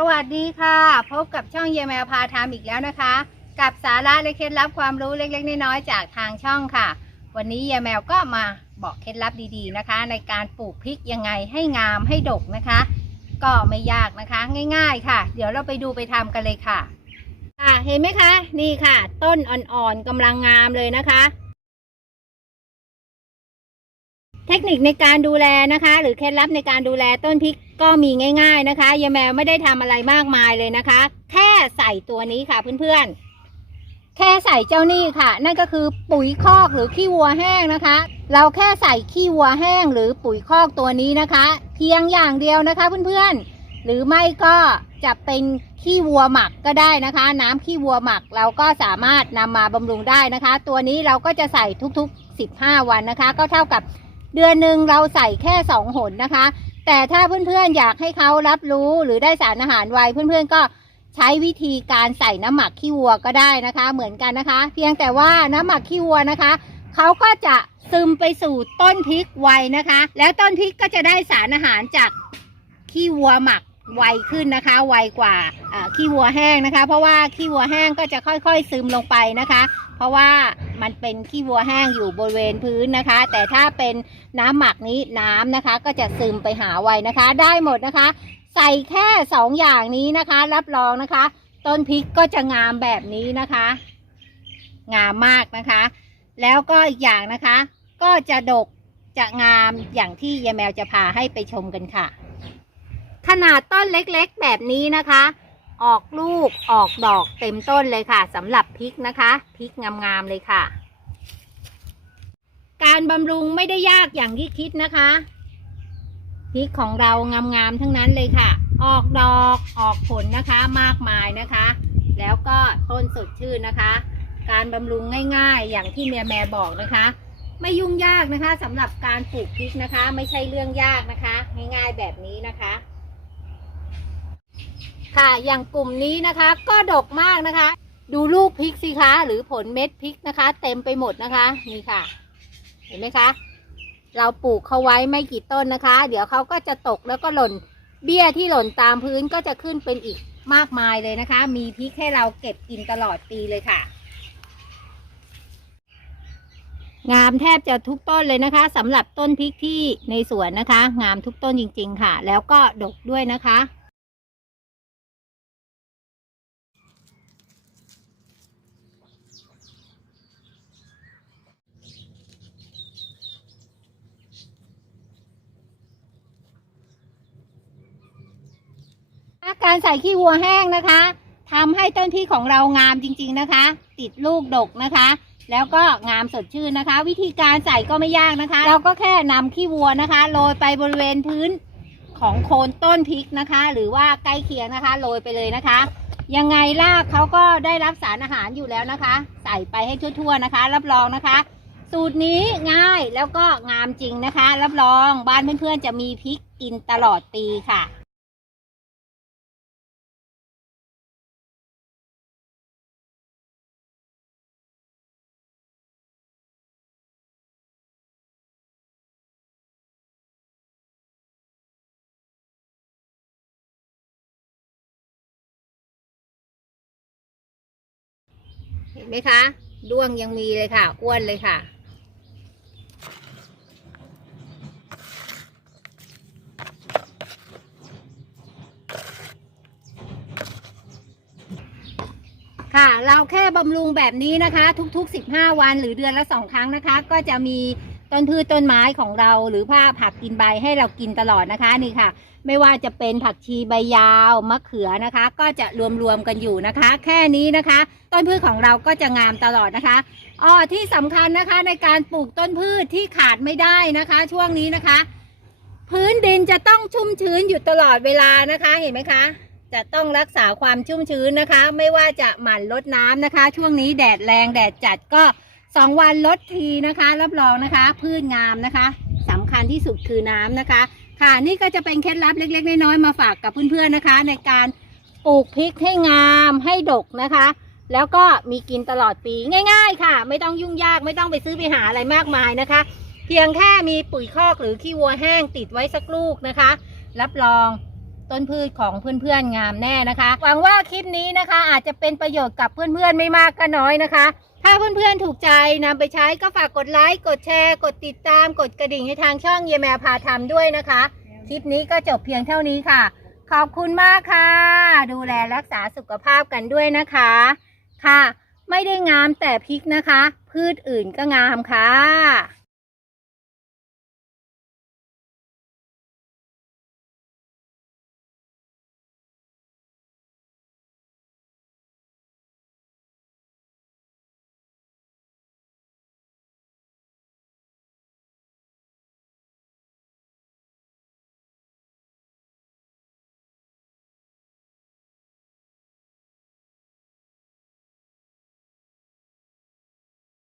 สวัสดีค่ะ พบกับช่องเยแมวพาทำอีกแล้วนะคะ กับสาระและเคล็ดลับความรู้เล็กๆน้อยๆจากทางช่องค่ะ วันนี้เยแมวก็มาบอกเคล็ดลับดีๆนะคะ ในการปลูกพริกยังไงให้งามให้ดกนะคะ ก็ไม่ยากนะคะง่าย ๆค่ะ เดี๋ยวเราไปดูไปทำกันเลยค่ะ ค่ะเห็นไหมคะ นี่ค่ะ ต้นอ่อนๆกำลังงามเลยนะคะ เทคนิคในการดูแลนะคะ หรือเคล็ดลับในการดูแลต้นพริก ก็มีง่ายๆนะคะยายแมวไม่ได้ทำอะไรมากมายเลยนะคะ แค่ใส่ตัวนี้ค่ะเพื่อนๆ แค่ใส่เจ้านี่ค่ะ นั่นก็คือปุ๋ยคอกหรือขี้วัวแห้งนะคะ เราแค่ใส่ขี้วัวแห้งหรือปุ๋ยคอกตัวนี้นะคะ เพียงอย่างเดียวนะคะเพื่อนๆ หรือไม่ก็จะเป็นขี้วัวหมักก็ได้นะคะ น้ำขี้วัวหมักเราก็สามารถนำมาบำรุงได้นะคะ ตัวนี้เราก็จะใส่ทุกๆ 15 วันนะคะ ก็เท่ากับเดือนหนึ่งเราใส่แค่สองหนนะคะ แต่ถ้าเพื่อนๆอยากให้เขารับรู้หรือได้สารอาหารไวเพื่อนๆก็ใช้วิธีการใส่น้ำหมักขี้วัวก็ได้นะคะ เหมือนกันนะคะ เพียงแต่ว่าน้ำหมักขี้วัวนะคะเขาก็จะซึมไปสู่ต้นพริกไวนะคะ แล้วต้นพริกก็จะได้สารอาหารจากขี้วัวหมัก ไวขึ้นนะคะ ไวกว่าขี้วัวแห้งนะคะ เพราะว่าขี้วัวแห้งก็จะค่อยๆซึมลงไปนะคะ เพราะว่ามันเป็นขี้วัวแห้งอยู่บริเวณพื้นนะคะ แต่ถ้าเป็นน้ำหมักนี้น้ำนะคะ ก็จะซึมไปหาไวนะคะ ได้หมดนะคะ ใส่แค่สองอย่างนี้นะคะ รับรองนะคะ ต้นพริกก็จะงามแบบนี้นะคะ งามมากนะคะ แล้วก็อีกอย่างนะคะ ก็จะดกจะงามอย่างที่ยายแมวจะพาให้ไปชมกันค่ะ ขนาดต้นเล็กๆ แบบนี้นะคะ ออกลูกออกดอกเต็มต้นเลยค่ะสำหรับพริกนะคะพริกงามๆเลยค่ะ การบำรุงไม่ได้ยากอย่างที่คิดนะคะพริกของเรางามๆทั้งนั้นเลยค่ะ ออกดอกออกผลนะคะมากมายนะคะ แล้วก็ต้นสดชื่นนะคะ การบำรุงง่ายๆ อย่างที่เมียแม่บอกนะคะ ไม่ยุ่งยากนะคะสำหรับการปลูกพริกนะคะ ไม่ใช่เรื่องยากนะคะ ง่ายๆแบบนี้นะคะ ค่ะ อย่างกลุ่มนี้นะคะ ก็ดกมากนะคะ ดูลูกพริกสิคะหรือผลเม็ดพริกนะคะ เต็มไปหมดนะคะ นี่ค่ะ เห็นไหมคะ เราปลูกเขาไว้ไม่กี่ต้นนะคะ เดี๋ยวเขาก็จะตกแล้วก็หล่น เบี้ยที่หล่นตามพื้นก็จะขึ้นเป็นอีกมากมายเลยนะคะ มีพริกให้เราเก็บกินตลอดปีเลยค่ะ งามแทบจะทุกต้นเลยนะคะสำหรับต้นพริกที่ในสวนนะคะ งามทุกต้นจริง ๆ ค่ะ แล้วก็ดกด้วยนะคะ การใส่ขี้วัวแห้งนะคะทำให้ต้นที่ของเรางามจริง ๆนะคะ ติดลูกดกนะคะ แล้วก็งามสดชื่นนะคะ วิธีการใส่ก็ไม่ยากนะคะ เราก็แค่นำขี้วัวนะคะโรยไปบริเวณพื้นของโคนต้นพริกนะคะ หรือว่าใกล้เคียงนะคะโรยไปเลยนะคะ ยังไงรากเขาก็ได้รับสารอาหารอยู่แล้วนะคะ ใส่ไปให้ทั่วๆนะคะ รับรองนะคะ สูตรนี้ง่ายแล้วก็งามจริงนะคะ รับรองบ้านเพื่อนๆจะมีพริกกินตลอดปีค่ะ เห็นไหมคะ ด้วงยังมีเลยค่ะ อ้วนเลยค่ะ ค่ะ เราแค่บำรุงแบบนี้นะคะ ทุกๆ 15 วันหรือเดือนละสองครั้งนะคะ ก็จะมี ต้นพืชต้นไม้ของเราหรือผ้าผักกินใบให้เรากินตลอดนะคะนี่ค่ะ ไม่ว่าจะเป็นผักชีใบยาวมะเขือนะคะ ก็จะรวมๆกันอยู่นะคะ แค่นี้นะคะ ต้นพืชของเราก็จะงามตลอดนะคะอ้อที่สำคัญนะคะในการปลูกต้นพืชที่ขาดไม่ได้นะคะ ช่วงนี้นะคะ พื้นดินจะต้องชุ่มชื้นอยู่ตลอดเวลานะคะเห็นไหมคะจะต้องรักษาความชุ่มชื้นนะคะ ไม่ว่าจะหมั่นลดน้ำนะคะ ช่วงนี้แดดแรงแดดจัดก็ สองวันลดทีนะคะ รับรองนะคะ พืชงามนะคะสำคัญที่สุดคือน้ำนะคะ ค่ะนี่ก็จะเป็นเคล็ดลับเล็ก ๆ น้อยๆมาฝากกับเพื่อนๆนะคะ ในการปลูกพริกให้งามให้ดกนะคะ แล้วก็มีกินตลอดปีง่าย ๆ ค่ะ ไม่ต้องยุ่งยากไม่ต้องไปซื้อไปหาอะไรมากมายนะคะ เพียงแค่มีปุ๋ยคอกหรือขี้วัวแห้งติดไว้สักลูกนะคะ รับรองต้นพืชของเพื่อนๆงามแน่นะคะหวังว่าคลิปนี้นะคะ อาจจะเป็นประโยชน์กับเพื่อนๆไม่มากก็น้อยนะคะ ถ้าเพื่อนๆถูกใจนำไปใช้ก็ฝากกดไลค์กดแชร์ กดติดตามกดกระดิ่งให้ทางช่องเยแมวพาทำด้วยนะคะ คลิปนี้ก็จบเพียงเท่านี้ค่ะ ขอบคุณมากค่ะ ดูแลรักษาสุขภาพกันด้วยนะคะค่ะ ไม่ได้งามแต่พริกนะคะ พืชอื่นก็งามค่ะ